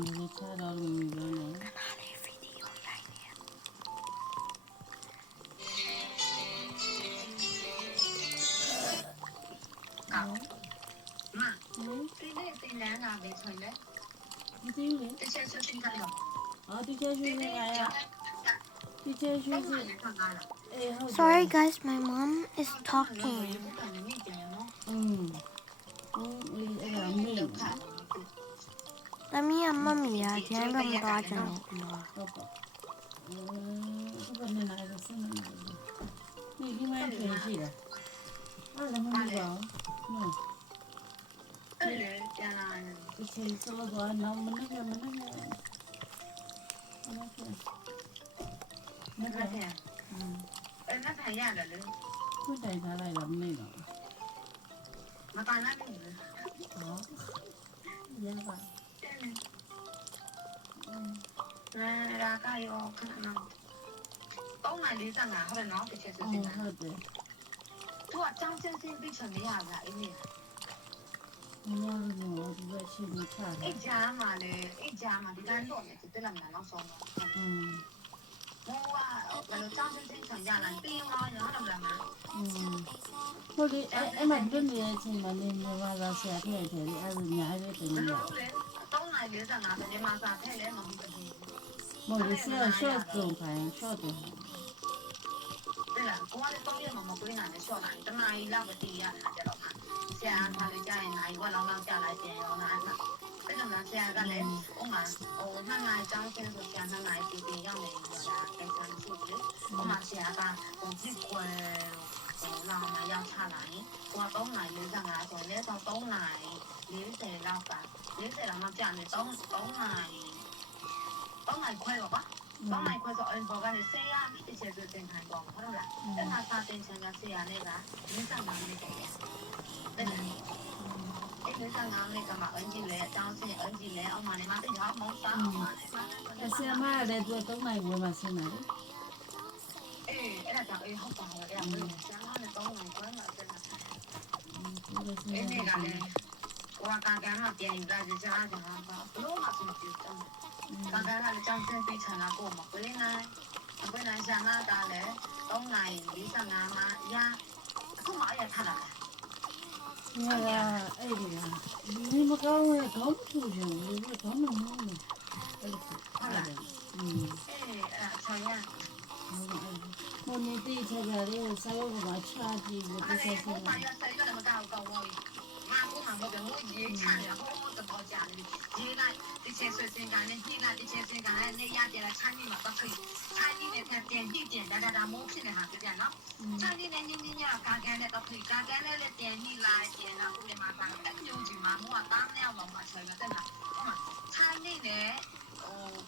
ဒီချတော့မီပဲနော်ခဏလေးဗီဒီယိုရိုက်နေကောမဒီနေ့တင်လန်းလာပြီဆိုရင်မသိဘူးလေတစ်ချက်ချက်ချင်းကြရောဒီချက်ရွှေနေရဒီချက်ရွှေစီအေးဟုတ် Sorry guys my mom is talking အဲ့ဒါမေးသမီးကမမီရကျန်းပဲမသွားချင်လို့ဟုတ်ပါဘယ်နဲ့လဲစနေနေ့ဒီမှာပြင်ရှိတယ်အဲ့လည်းမမီပါဘူးနော်အဲ့လေပြန်လာတယ်ဒီချိန်စောတော့နောက်မနေ့ကမကတဲ့အဲ့နဲ့ဖန်ရတယ်လေခုတိုင်ထားလိုက်တော့မနေတော့မပန်းနိုင်ဘူးဟောရပါရာကရောခဏနော်တော့နိုင်လေးစံတာဟုတ်တယ်နော်တစ်ချက်စစ်စစ်ဟုတ်တယ်သူကကြောင်းစင်းစင်းပြီးချင်မရဘူးလားအင်းကြီးနော်ဒီလိုရှိနေချာအဲ့ကြားမှာလေအဲ့ကြားမှာဒီတိုင်းတော့နေတက်လာမှာနောက်ဆုံးတော့ဟိုကဘယ်လိုကြောင်းစင်းစင်းချင်ရလားတင်းရောရောတော့လာမှာဟုတ်တယ်အဲ့မှာဒီလိုနေတဲ့အချိန်မှာနေမှာလာဆရာပြည့်တယ်အဲ့ဒါညာရေးတင်နေတယ်တော့နိုင်လေးစံတာဒီမှာစာထည့်လဲမဟုတ်ဘူးမဟုတ်ဆရာ short ဆုံးခိုင်း short တယ်对了，我的东西妈妈不会拿来小拿，等拿一那个地呀，拿着了嘛。现在他的家人拿一个老老家来点，然后拿那，这种呢，现在个嘞，我嘛，他拿一张先说，现在拿一点点样的一个啦，给上去的，我嘛现在个我自己关，然后嘛要查来，我东来留上来，说那时候东来留谁老板，留谁老板讲的东来快了吧？တော့နိုင်ခွဲဆိုအင်ဘောကနေဆေးရပြီးတစ်ချက်ဆိုတင်ခိုင်းတော့မှာဟုတ်လားအဲ့ဒါစာတင်ချင်တဲ့ဆေးရလေးက55မိနစ်ပေါ့တဲ့အဲ့55မိနစ်ကမှအင်ဂျီလဲအတောင်းစင်အင်ဂျီလဲအောင်မနေမသိတော့မောင်းစားအောင်မနေဆရာမလည်းသူ3နိုင်ဝယ်မှာဆင်းတယ်အေးအဲ့ဒါကြောင့်အေးဟုတ်ပါရဲ့အဲ့ဒါမျိုးဆရာမလည်း3နိုင်ခွဲမှာဆက်တာအဲ့ဒီကလည်းဟိုကကံကပြန်ယူလာကြစားကြတာပါဘလို့မှမကြည့်တော့刚刚那个张真非常的过嘛，回来下那个嘞，东来离上啊嘛呀，干嘛也看了？你看哎呀，你们搞我搞不出去，我搞不弄呢，看了，讨厌。我你对这个的稍微把差距我不太行。我要谁个那么高我？我别我一看了，我都跑家里，一来这些水生干的，一来这些水干的，那亚点了产品嘛，都可以，产品呢它点一点，大家摸品的哈，就这样咯。产品呢你要干干的都可以，干干的点一来点了，后面嘛干，有就嘛我当了我嘛吃了真的，我嘛产品呢。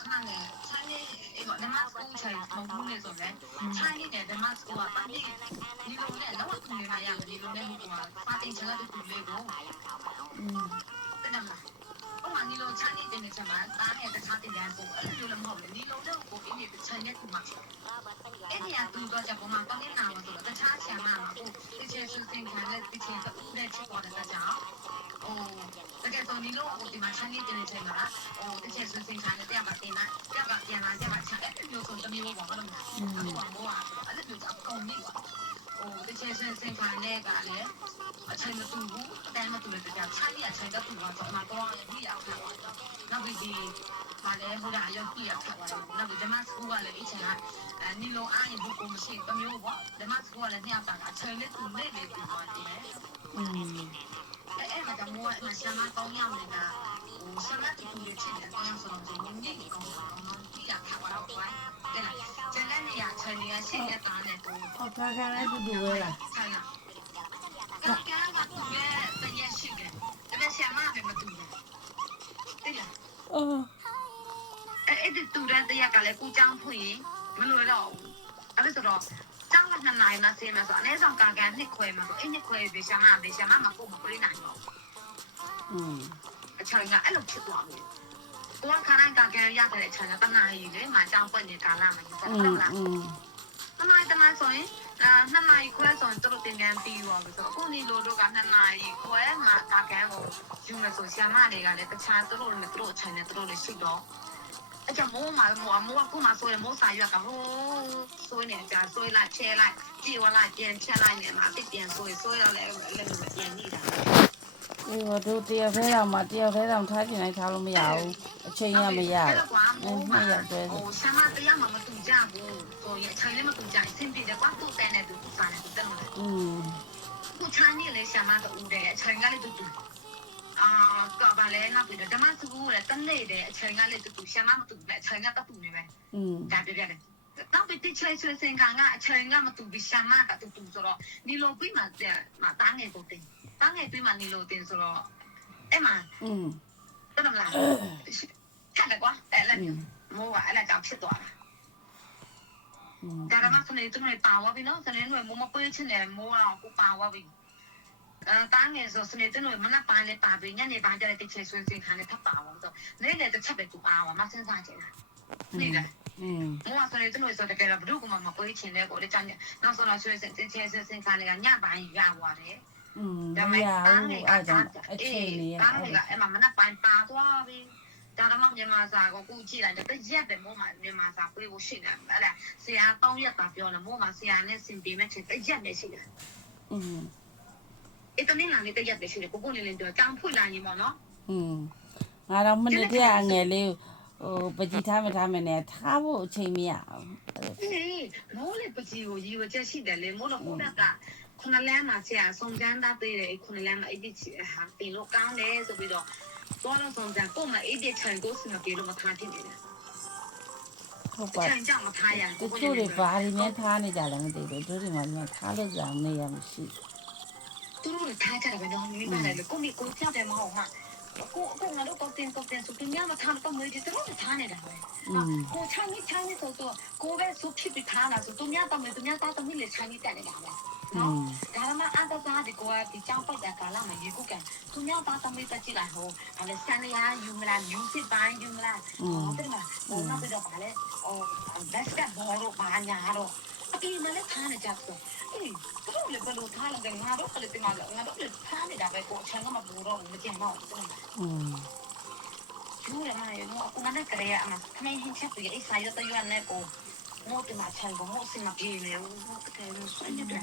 看呢，产品一个你妈school 才从屋里走嘞，产品呢你妈 school 啊，当地你弄嘞，那我同你那样的，你弄嘞我发电车的同你个，真的嘛？我嘛你弄产品的什么，当年的产品的不，有那么好的，你弄这个给你的产业不嘛？哎，你呀，读个叫不嘛？当年拿我做了，在产线嘛，不，这些是先看的，这些是屋里吃过的大家。这个从你弄我的嘛，产业的什么啦？这些是先看的，这样把电缆，这样把电缆，这样把产，比如说这边我网了嘛，网啊，这比如讲工业啊，这些是先看那个嘞，成个土木，但是土的这叫产业成个土啊，做嘛多也不要看完了，那不是，把嘞后来要不要看完了，那不是嘛，土啊嘞以前啊，你弄安一部公司，都没有我，那嘛土啊嘞你要把它成个土那边土啊的，အဲ့မှာတော့မဆမ်းမကောင်းရောက်နေတာဟိုဆမ်းမတူတူလေးဖြစ်နေကောင်းရောက်ဆိုတော့ဒီနည်းကောင်းတာဒီရခါတော့ကွာတဲ့လားကျန်တဲ့နေရာချန်နေရရှင်းနေတာနဲ့တူဟောကာကာလည်းတူတူပဲလားဆိုင်ရကာကာကတူရဲ့တရရှိတယ်ဒါဆမ်းမလည်းမတူဘူးတဲ့လားအဲ့ဒီတူတဲ့တရကလည်းကိုကြောင်းဖွင့်ရင်မလို့တော့အဲ့ဒါဆိုတော့ကျောင်းက2နိုင်မှဆင်းမှာဆိုအနည်းဆုံးကာကန်2ခွဲမှာဆိုအဲ့2ခွဲပဲရှာမမကိုမပြေးနိုင်တော့အချိန်ကအဲ့လိုဖြစ်သွားပြီ။ကိုကခဏကာကန်ရတဲ့အချိန်ကတနာရီလေမကျောင်းပွင့်နေကာလာမှာယူတယ်ဟုတ်လား။မ တမဆိုရင်2နာရီခွဲဆိုရင်တို့တင်ပြန်ပြီးပါပြီဆိုအခုနေလို့တို့က2နာရီခွဲမှတာကန်ကိုယူမယ်ဆိုဆရာမတွေကလည်းတခြားတို့လည်းတို့အချိန်နဲ့တို့လည်းရှိတော့အကြမိုးမှာမိုးကခုမှဆိုရင်မိုးစာရွက်ကဟိုးဆိုနေကြဆိုလိုက်ချဲလိုက်ကြည်ဝလိုက်ပြန်ဖြတ်လိုက်နေမှာတစ်ပြန်ဆိုရလဲလည်းပြန်နေတာ အေးတို့တယောက်တည်းတော့မှတယောက်တည်းတော့ထားကျင်လိုက်ထားလို့မရဘူးအချိန်ရမရဘူးနှစ်ယောက်တည်း ဟိုဆရာမတရားမှမတူကြဘူးဆိုရင်အချိန်လည်းမတူကြအဆင်ပြေတယ်ကွာသူ့တဲ့နဲ့သူစားတယ်တက်လို့ ခုချမ်းနေလေဆရာမတူတယ်အချိန်ကလေးတူကဘာလဲငါပြတယ်ဓမ္မစကူလည်းတနေ့တယ်အချိန်ကလေးတူဆရာမမတူပဲအချိန်ကတတူနေပဲဒါပြပြတယ်တော့ပြတိချွေဆွေစင်ကအချိန်ကမတူဘူးဆရာမကတူဆိုတော့ဒီလိုပြီးမှတားငယ်ကိုတင်တားငယ်ပြီးမှဒီလိုတင်ဆိုတော့အဲ့မှာတော်မလားခက်တယ်ကွာအဲ့လည်းမိုးကအဲ့လည်းကြောက်ဖြစ်သွားတာဒါမှမဟုတ်နေတူနေပါဝါပြီနော်စနေနေ့မိုးမပွေးချင်တယ်မိုးတော့ကိုပါဝါပြီတားငယ်ဆိုစနေတူနေမနက်ပိုင်းလေးပါပြီညနေပိုင်းကျတဲ့ချေဆွေးစင်ခါနဲ့ထပ်ပါအောင်ဆိုနေ့လည်းတစ်ချက်ပဲကူအားပါမစင်းစားချင်တာနေတယ်မိုးကစနေတူနေဆိုတကယ်တော့ဘုဒ္ဓကမပွေးချင်တယ်ကိုလည်းချမ်းနောက်ဆိုတော့ဆွေးစင်ချေဆွေးစင်ခါလေးကညပိုင်းရသွားတယ်ဒါမဲ့တားငယ်ကအဲ့မှာမနက်ပိုင်းပါသွားပြီဒါမှမဟုတ်မြန်မာစာကိုကူကြည့်လိုက်တယ်ရက်တယ်မို့မှာမြန်မာစာပြေးဖို့ရှိတယ်အဲ့ဒါဆရာ3ရက်ပါပြောတယ်မို့မှာဆရာနဲ့စင်ပေးမဲ့ချက်ရက်နဲ့ရှိတယ်အဲ့တနေ့လာနေတရက်ပဲရှိတယ်ကိုနေလင်းပြောတောင်ဖွင့်လာရင်ပေါ့နော်ငါတော့မနေ့ကအငယ်လေးဟိုပကြီးထားမထားမနဲ့ထားဖို့အချိန်မရဘူးမိုးလေပကြီးကိုရီဝချက်ရှိတယ်လေမို့တော့ဟိုကခုနလမ်းမှာဆရာစုံစမ်းသားပေးတယ်ခုနလမ်းမှာအဲ့ဒီဟာတင်လို့ကောင်းတယ်ဆိုပြီးတော့တော့ဆုံးကြကိုမအဲ့ဒီချန်ကိုစမပြေလို့မထားတင်နေတယ်ဟုတ်ပါချန်ကြောင့်မထားရဘူးတို့တွေဘာတွေနဲ့ထားနေကြလဲမသိဘူးတို့တွေမှထားလို့ကြောင်နေရမရှိသူတို့ထားကြတယ်ပဲတော့မိပါတယ်လေကိုမိကိုကြောက်တယ်မဟုတ်မှာကိုငါတို့တော့တင်ဆိုပြညာမထားတော့မေးတယ်တို့ထားနေတာပဲကိုချမ်းနေဆိုတော့ကိုပဲစုဖြစ်ပြီးထားလာဆိုသူများတော့မေးသူများသားတော့မိလေချမ်းနေတက်နေတာပဲနော်ဒါမှအတသားဒီကိုကဒီကြောက်ပိုက်တဲ့ကာလမှာရေကုတ်ကန်သူများသားတော့မေးတက်ကြည့်လိုက်ဟိုအဲ့လေစံရယူမလား music ပိုင်းယူမလားဟုတ်တယ်မဟိုနောက်ပြီးတော့ဗာလေဟို basketball တော့ဘာညာတော့အပြင်မှာလည်းထားနေကြဆိုအေးတို့လည်းဘယ်လိုထားလဲငါတို့ကလည်းတင်လာငါတို့လည်းထားနေတာပဲကိုအချမ်းကမပူတော့မကြင်တော့ကျူးရမှာရေတော့ကိုနဲ့ကလေးအမခမင်းဟင်းချက်ပြီးအိဆိုင်ရတော့ရွာနဲ့ကိုမို့တင်မချမ်းကိုမို့စင်မပြေနေဘူးကဲလို့ဆွေးနေတယ်